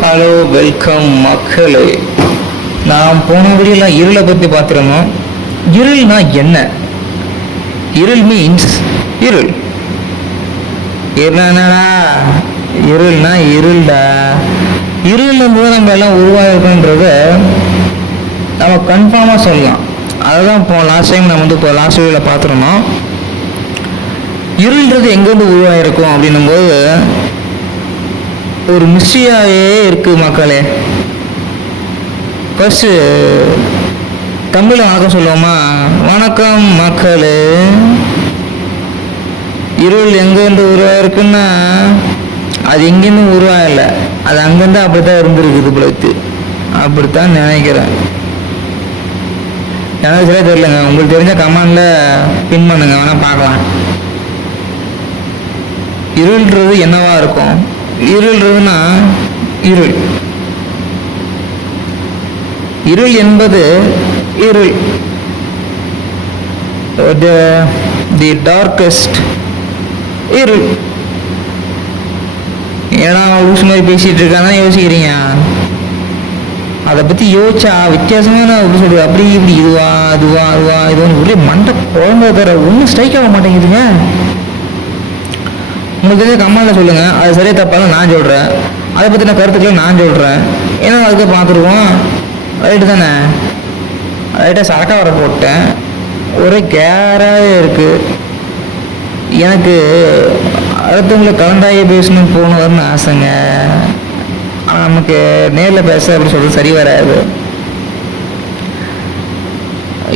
Hello, welcome மக்களே. நாம் போன வீடியோலாம் இருளை பற்றி பார்த்துருந்தோம். இருள்னா என்ன? இருள் மீன்ஸ் இருள். என்னடா இருள்னா இருள்டா. இருள் போது நம்ம எல்லாம் உருவாயிருக்குன்றத நம்ம கன்ஃபார்மாக சொல்லலாம். அதுதான் இப்போ லாஸ்ட் டைம் நம்ம வந்து இப்போ லாஸ்ட் வீடியோவில் பார்த்துருந்தோம். இருள்ன்றது எங்கேருந்து உருவாயிருக்கும் அப்படின்னும் போது ஒரு மிஸ்ட்ரியாகவே இருக்குது மக்களே. ஃபர்ஸ்ட்டு தமிழ் வணக்கம் சொல்லுவோமா? வணக்கம் மக்களே. இருள் எங்கேருந்து உருவாயிருக்குன்னா அது எங்கேருந்து உருவாகலை, அது அங்கேருந்து அப்படித்தான் இருந்துருக்குது பிள்ளைத்து. அப்படித்தான் நினைக்கிறேன். எனக்கு சரியாக தெரியலங்க. உங்களுக்கு தெரிஞ்ச கமெண்டில் பின் பண்ணுங்க, வேணால் பார்க்கலாம். இருள்ன்றது என்னவா இருக்கும்? இருள்ன்றதுன்னா இருள். இருள் என்பது இருள், தி டார்க்கஸ்ட் இருள். ஏன்னா லூஸ் மாதிரி பேசிட்டு இருக்காங்க யோசிக்கிறீங்க. அதை பற்றி யோசிச்சா வித்தியாசமான எப்படி சொல்றது, அப்படி இப்படி இதுவா அதுவா அதுவா இது ஒரே மண்டை குழந்தை தர ஒன்றும் ஸ்ட்ரைக் ஆக மாட்டேங்குதுங்க. உங்களுக்கு தெரிஞ்ச கமெண்ட்ல சொல்லுங்க, அது சரியா தப்பாலும் நான் சொல்கிறேன், அதை பற்றின கருத்துக்களை நான் சொல்கிறேன். ஏன்னா அதுக்கு பார்த்துருவோம். ரைட்டு தானே? ரைட்டாக சரக்கா வர போட்டேன், ஒரே கேராகவே இருக்குது. எனக்கு அடுத்தவங்களை கலந்தாயே பேசணும் போகணுன்னு ஆசைங்க. ஆனால் நமக்கு நேரில் பேச அப்படி சொல்கிறது சரி வராது.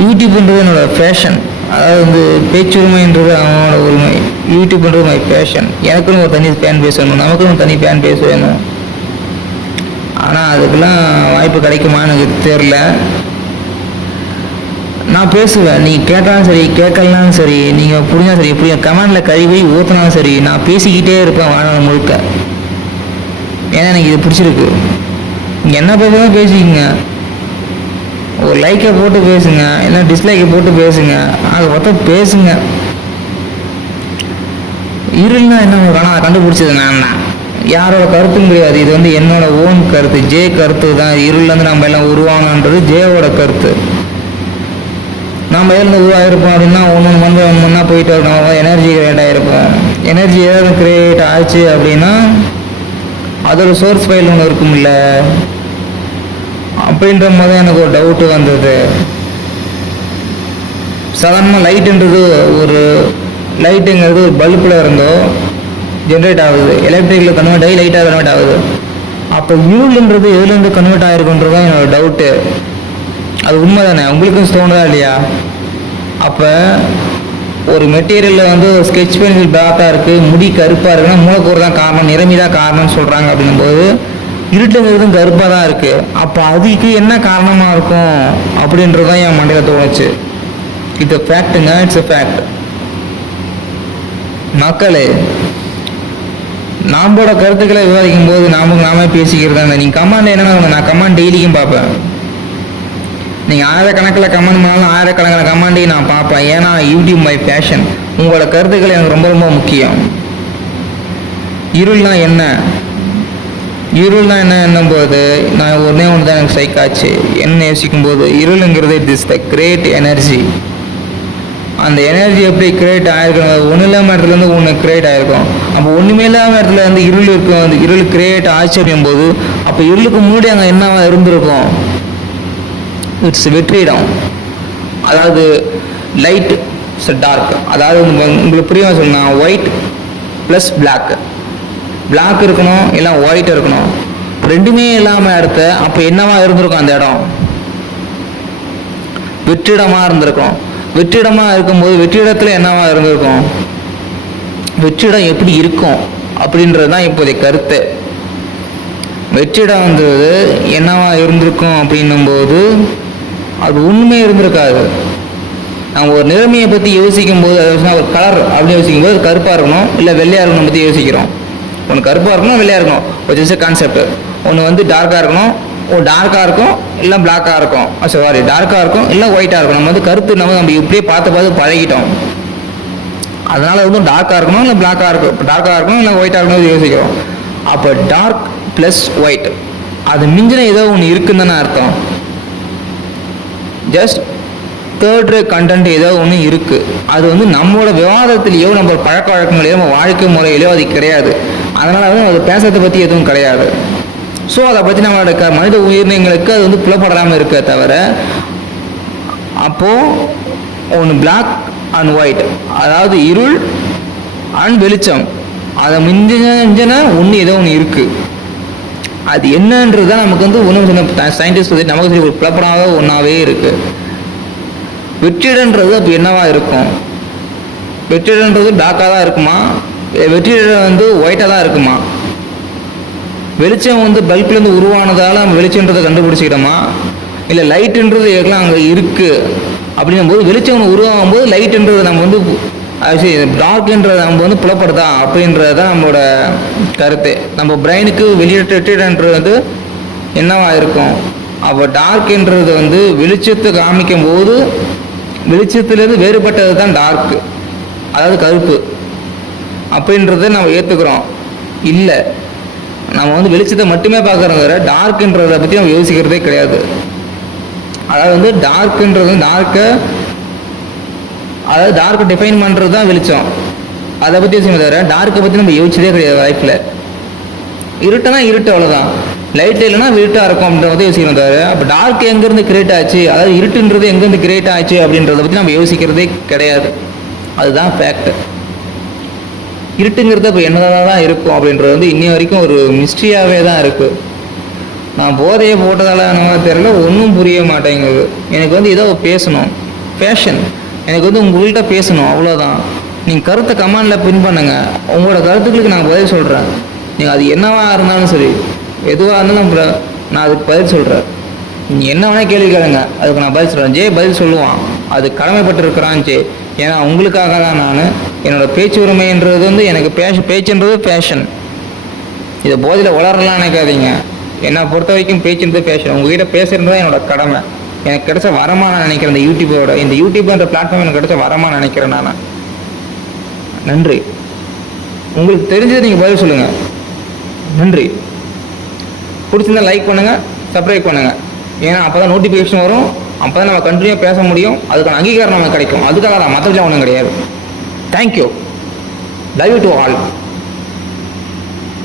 யூடியூப்ன்றது என்னோட ஃபேஷன். அதாவது வந்து பேச்சுரிமைன்றது அவனோட உரிமை. யூடியூப்ன்றது மை பேஷன். எனக்குன்னு ஒரு தனி ஃபேன் பேஸ் வேணும், நமக்குன்னு ஒரு தனி ஃபேன் பேஸ் வேணும். ஆனால் அதுக்கெல்லாம் வாய்ப்பு கிடைக்குமான்னு எனக்கு தெரில. நான் பேசுவேன், நீங்கள் கேட்டாலும் சரி கேட்கலனாலும் சரி, நீங்கள் புரிஞ்சா சரி புரிய கமெண்டில் கழுவி ஊற்றினாலும் சரி, நான் பேசிக்கிட்டே இருப்பேன் வாழ்நாள் முழுக்க. ஏன்னா எனக்கு இது பிடிச்சிருக்கு. நீங்கள் என்ன பேசுகிறதோ பேசிக்கங்க, ஒரு லைக்கை போட்டு பேசுங்க, இல்லை டிஸ்லைக்கை போட்டு பேசுங்க, அதை பார்த்தா பேசுங்க. இருள்னா என்ன ஆனால் கண்டுபிடிச்சது நான் தான், யாரோட கருத்தும் கிடையாது. இது வந்து என்னோட ஓன் கருத்து, ஜே கருத்து தான். இருள்லேருந்து நம்ம எல்லாம் உருவாங்கன்றது ஜேவோட கருத்து. நம்ம எதுலேருந்து உருவாகிருப்போம் அப்படின்னா ஒன்று வந்து ஒன்றா போயிட்டு இருக்கோம். எனர்ஜி கிரியேட் ஆகிருப்போம். எனர்ஜி ஏதாவது கிரியேட் ஆச்சு அப்படின்னா அதோட சோர்ஸ் ஃபைல் ஒன்று இருக்கும்ல, அப்படின்ற போது எனக்கு ஒரு டவுட்டு வந்தது. சாதாரணமாக லைட்டுன்றது ஒரு லைட்டுங்கிறது ஒரு பல்பில் இருந்தோ ஜென்ரேட் ஆகுது, எலக்ட்ரிக்கில் கன்வெர்ட் ஆகி லைட்டாக கன்வெர்ட் ஆகுது. அப்போ இருள்ன்றது எதுலேருந்து கன்வெர்ட் ஆகிருக்குன்றது தான் என்னோடய டவுட்டு. அது உண்மை தானே? உங்களுக்கும் தோணுதா இல்லையா? அப்போ ஒரு மெட்டீரியலில் வந்து ஒரு ஸ்கெட்ச் பென்சில் பிளாக்காக இருக்குது, முடி கருப்பாக இருக்குன்னா மூலக்கூறு தான் காரணம், நிறமி தான் காரணம்னு சொல்கிறாங்க. அப்படின்னும்போது இருட்டுங்கிறதும் கருப்பாக தான் இருக்குது. அப்போ அதுக்கு என்ன காரணமாக இருக்கும் அப்படின்றதான் என் மண்டையில் தோணுச்சு. இது ஃபேக்ட்டுங்க, இட்ஸ் எ ஃபேக்ட். மக்களே, நாமளோட கருத்துக்களை விவாதிக்கும் போது நாமே பேசிக்கிறதாங்க. நீங்கள் கமெண்ட் என்னென்னா, நான் கமெண்ட் டெய்லிக்கும் பார்ப்பேன். நீங்கள் ஆயிரக்கணக்கில் கமெண்ட் பண்ணாலும் ஆயிரக்கணக்கான கமெண்ட்டையும் நான் பார்ப்பேன். ஏன்னா யூடியூப் மை பேஷன். உங்களோட கருத்துக்கள் எனக்கு ரொம்ப ரொம்ப முக்கியம். இருள்னா என்ன? இருள்னா என்னும்போது நான் ஒன்றே ஒன்று தான் எனக்கு ஸ்ட்ரைக் ஆச்சு. என்ன யோசிக்கும் போது இருளுங்கிறது it is the great energy. அந்த எனர்ஜி எப்படி கிரியேட் ஆகிருக்கணும்? ஒன்றும் இல்லாமல் இடத்துலேருந்து ஒன்று கிரியேட் ஆகிருக்கும். அப்போ ஒன்றுமே இல்லாமல் இடத்துல வந்து இருள் இருக்கும். அந்த இருள் கிரியேட் ஆச்சரியம் போது அப்போ இருளுக்கு முன்னாடி அங்கே என்னவா இருந்திருக்கும்? இட்ஸ் வெற்றிடம். அதாவது லைட் டார்க். அதாவது உங்களுக்கு புரியாம சொல்லணும், ஒயிட் ப்ளஸ் பிளாக். பிளாக் இருக்கணும், இல்லை ஒயிட் இருக்கணும். ரெண்டுமே இல்லாமல் இடத்த அப்போ என்னவா இருந்திருக்கும்? அந்த இடம் வெற்றிடமாக இருந்திருக்கும். வெற்றிடமாக இருக்கும்போது வெற்றிடத்தில் என்னவா இருந்திருக்கும்? வெற்றிடம் எப்படி இருக்கும் அப்படின்றது தான் இப்போதைய கருத்து. வெற்றிடம் வந்தது என்னவா இருந்திருக்கும் அப்படின்னும்போது அது உண்மை இருந்திருக்காது. நம்ம ஒரு நிறமையை பற்றி யோசிக்கும் போது, ஒரு கலர் அப்படின்னு யோசிக்கும் போது கருப்பாக இருக்கணும் இல்லை வெள்ளையாக இருக்கணும் பற்றி யோசிக்கிறோம். ஒன்று கருப்பாக இருக்கணும், வெள்ளையாக இருக்கணும், ஒரு ஜஸ்ட் கான்செப்ட். ஒன்று வந்து டார்க்காக இருக்கணும், டார்க்காக இருக்கும் இல்லை பிளாக்காக இருக்கும், சாரி டார்க்காக இருக்கும் இல்லை ஒயிட்டாக இருக்கும். நம்ம வந்து கருத்து நம்ம இப்படியே பார்த்து பழகிட்டோம். அதனால் வந்து டார்க்காக இருக்கணும் இல்லை பிளாக்காக இருக்கும், டார்க்காக இருக்கணும் இல்லை ஒயிட்டாக இருக்கணும் யோசிக்கிறோம். அப்போ டார்க் ப்ளஸ் ஒயிட் அது மிஞ்சின ஏதோ ஒன்று இருக்குன்னு தானே அர்த்தம். ஜஸ்ட் தேர்ட் ரே கண்டென்ட் ஏதோ ஒன்று இருக்குது. அது வந்து நம்மளோட விவாதத்திலேயோ நம்ம பழக்க வழக்கங்களையோ நம்ம வாழ்க்கை முறையிலையோ அது கிடையாது. அதனால தான் அது பேசுறதை பற்றி எதுவும் கிடையாது. ஸோ அதை பற்றி நம்மளோட மனித உயிரினங்களுக்கு அது வந்து புலப்படாமல் இருக்க தவிர, அப்போது ஒன்று பிளாக் அண்ட் ஒயிட், அதாவது இருள் அண்ட் வெளிச்சம், அதை மிஞ்சின ஒன்று ஏதோ ஒன்று இருக்குது. அது என்னன்றது தான் நமக்கு வந்து ஒன்றும் சொன்ன சயின்டிஸ்ட் வந்து நமக்கு சரி ஒரு புலப்படாத ஒன்றாவே இருக்குது. வெற்றிடன்றது அப்போ என்னவா இருக்கும்? வெற்றிடன்றது பிளாக்காக தான் இருக்குமா? வெற்றிடம் வந்து ஒயிட்டாக தான் இருக்குமா? வெளிச்சம் வந்து பல்ப்லேருந்து உருவானதால் நம்ம வெளிச்சன்றதை கண்டுபிடிச்சிக்கிட்டோமா? இல்லை லைட்டுன்றது எல்லாம் அங்கே இருக்குது அப்படின்னும் போது வெளிச்சம் உருவாகும் போது லைட்டுன்றது நம்ம வந்து டார்க்ன்றதை நம்ம வந்து புலப்படுதா அப்படின்றது தான் நம்மளோட கருத்து. நம்ம பிரெயினுக்கு வெற்றிடன்றது வந்து என்னவா இருக்கும்? அப்போ டார்க்ன்றது வந்து வெளிச்சத்தை காமிக்கும் போது வெளிச்சத்துலேருந்து வேறுபட்டது தான் டார்க்கு, அதாவது கருப்பு அப்படின்றத நம்ம ஏற்றுக்கிறோம். இல்லை, நம்ம வந்து வெளிச்சத்தை மட்டுமே பார்க்குறோங்கிற டார்க்குன்றதை பற்றி நம்ம யோசிக்கிறதே கிடையாது. அதாவது வந்து டார்க்குன்றது டார்க்கை டிஃபைன் பண்ணுறது தான் வெளிச்சம். அதை பற்றி யோசிக்க தவிர டார்க்கை பற்றி நம்ம யோசிச்சதே கிடையாது லைஃப்பில். இருட்டுனா இருட்டு, அவ்வளோதான். லைட் இல்லைன்னா இருட்டாக இருக்கும் அப்படின்றத யோசிக்கணும் தவிர, அப்போ டார்க் எங்கேருந்து கிரியேட் ஆச்சு, அதாவது இருட்டுன்றது எங்கேருந்து கிரியேட் ஆச்சு அப்படின்றத பற்றி நம்ம யோசிக்கிறதே கிடையாது. அதுதான் ஃபேக்ட். இருட்டுங்கிறது இப்போ என்னதான் தான் இருக்கும் அப்படின்றது வந்து இன்னி வரைக்கும் ஒரு மிஸ்ட்ரியாகவே தான் இருக்குது. நான் போதையை போட்டதால என்னவோ தெரியல, ஒன்றும் புரிய மாட்டேங்குது. எனக்கு வந்து ஏதோ பேசணும், ஃபேஷன், எனக்கு வந்து உங்கள்கிட்ட பேசணும், அவ்வளோதான். நீங்கள் கருத்தை கமெண்டில் பின் பண்ணுங்கள். உங்களோட கருத்துக்களுக்கு நான் பதில் சொல்கிறேன். நீங்கள் அது என்னவாக இருந்தாலும் சரி, எதுவாக இருந்தாலும் நான் அதுக்கு பதில் சொல்கிறேன். நீங்கள் என்ன வேணால் கேள்வி கேளுங்க, அதுக்கு நான் பதில் சொல்கிறேன். பதில் சொல்லுவான், அது கடமைப்பட்டிருக்கிறான் ஏன்னா உங்களுக்காக தான் நான் என்னோடய பேச்சு உரிமைன்றது வந்து எனக்கு பேச்சுன்றது ஃபேஷன். இதை போதையில் வளரலாம் நினைக்காதீங்க. என்னை பொறுத்த வரைக்கும் பேச்சுன்றது ஃபேஷன். உங்ககிட்ட பேசுகிறது தான் என்னோடய கடமை. எனக்கு கிடைச்ச வரமாக நான் நினைக்கிறேன். இந்த யூடியூப்ன்ற பிளாட்ஃபார்ம் எனக்கு கிடைச்ச வரமாக நினைக்கிறேன் நான். நன்றி. உங்களுக்கு தெரிஞ்சது நீங்கள் பதில் சொல்லுங்கள். நன்றி. பிடிச்சிருந்தா லைக் பண்ணுங்கள், சப்ஸ்கிரைப் பண்ணுங்கள். ஏன்னா அப்போ தான் நோட்டிஃபிகேஷன் வரும், அப்போ தான் நம்ம கண்டினியூவாக பேச முடியும், அதுக்கான அங்கீகாரம் நமக்கு கிடைக்கும். அதுக்காக தான், மற்றபடிலாம் ஒன்றும் கிடையாது. Thank you. Love you to all.